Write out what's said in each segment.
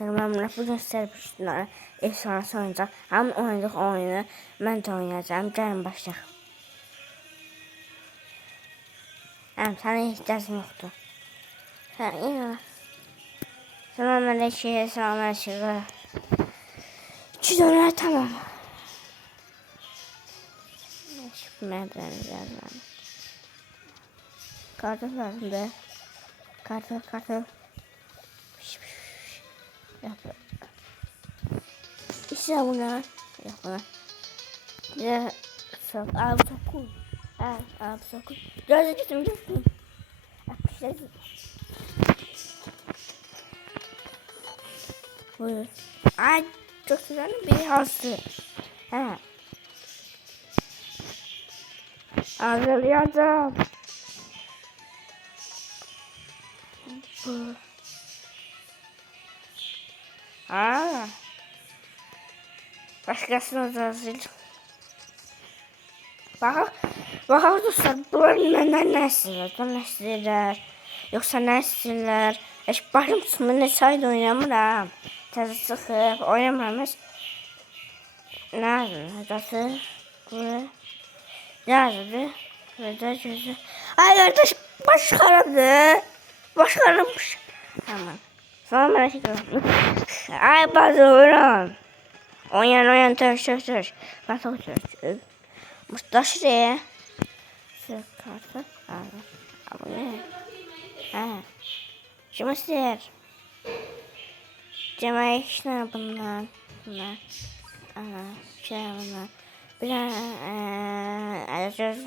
Selamlar. Bugün sizlerle birlikte efsanesi oynayacağım. Hem oynadık oyunu ben de oynayacağım. Gelin başlayalım. Hem sana ihtiyacım yoktu. Sen iyi. Selamünaleyküm. Selamünaleyküm. 2 dolar tamam. Merdiven yazalım. Kartı lazım be. Kartı. Yap. İşte buna. Yok buna. Ya sok. Abi çok cool. Abi çok cool. Gözüm. İşte. Buyur. Ay çok güzel bir hası. Ha. Hazırlayacağım. Bu. Aa. Başkasına da hazır. Bakar dostlar, bunların benden ne isterler? Yoksa ne isterler? Başım tutma ne sayda oynamıram. Tezı sıkıp oynamamış. Nerede? Bu. Nerede? Burada gözü. Ay kardeş başkaramış. Tamam. Sonra merak ediyorum. Ay bazı oran. Oyan tır. Basıl tır. Mustaş diye. Kartı. Bu ne? Ha. Kim ister? Cema işte bunlar. Bunlar. Biraz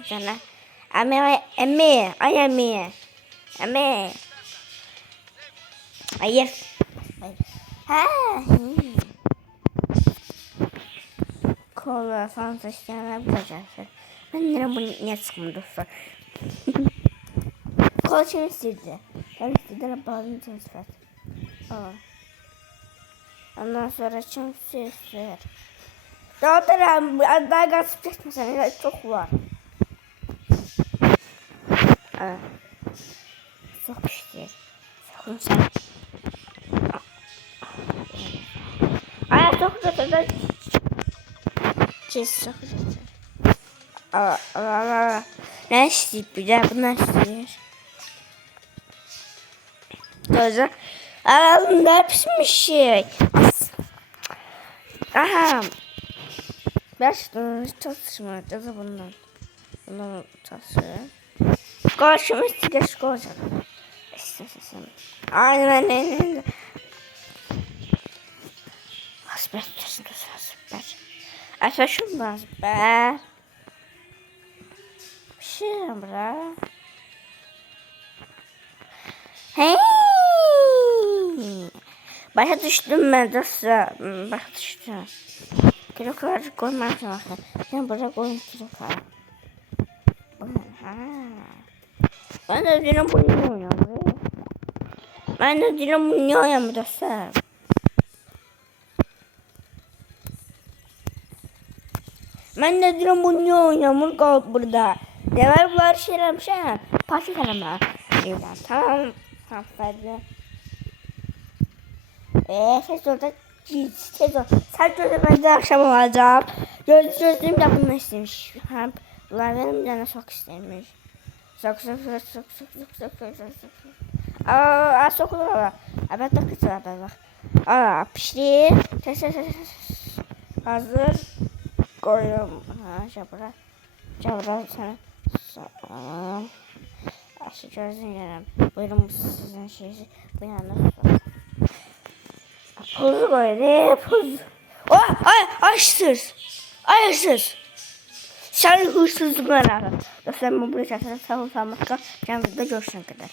cana. Emi. Hayır. Ha. Kola falan seçenler bulacaksın. Ben de bunu niye sıkım dostlar. Kola şey istedi. Ben istediğine bağlı transfer. Ondan sonra çim ister. Daha gaz çekmesen çok var. Çok işte. Sakın sen. Ay çok güzel. Çok güzel. Ne istiyor bir de bu ne istiyor? Gözler. Aralarında pişmiş şey. Aha. Başta çalışmayacağız bundan. Bundan çalışıyorum. Karşıma istiyor olacak. İstesin. Aynen. Hasbet. Açmışım lazım be. Bir şey bra. Hey. Başa düştüm ben dostlar. Başa düştüm. Kiloklar koymazsın bakın. Ben burada koyun kiloklar. Ben de dilim bunu oynuyorum. Dostlar. Ben de dilim bunu oynuyorum. Burada. Devar bunlar şeyler. Parti kalama. Tamam. Fazla. Ses orada. Ses orada. Sadece ben de akşam olacağım. Gözlüğüm yapılmak istemiş. Bunlar benim canım çok istemiş. Sok. Sokulur ama. Ben de kısa bak. Pişti. Ses. Hazır. Koyuyorum. Çabra sana. Aşı gözün yerim. Buyurun sizin şeysi. Bu yana. Puz koydu. Puz. Aşsız. Sen hırsızlık var. Dostlarım bu buraya çarşıda sağ olun. Canınızda görüşene kadar.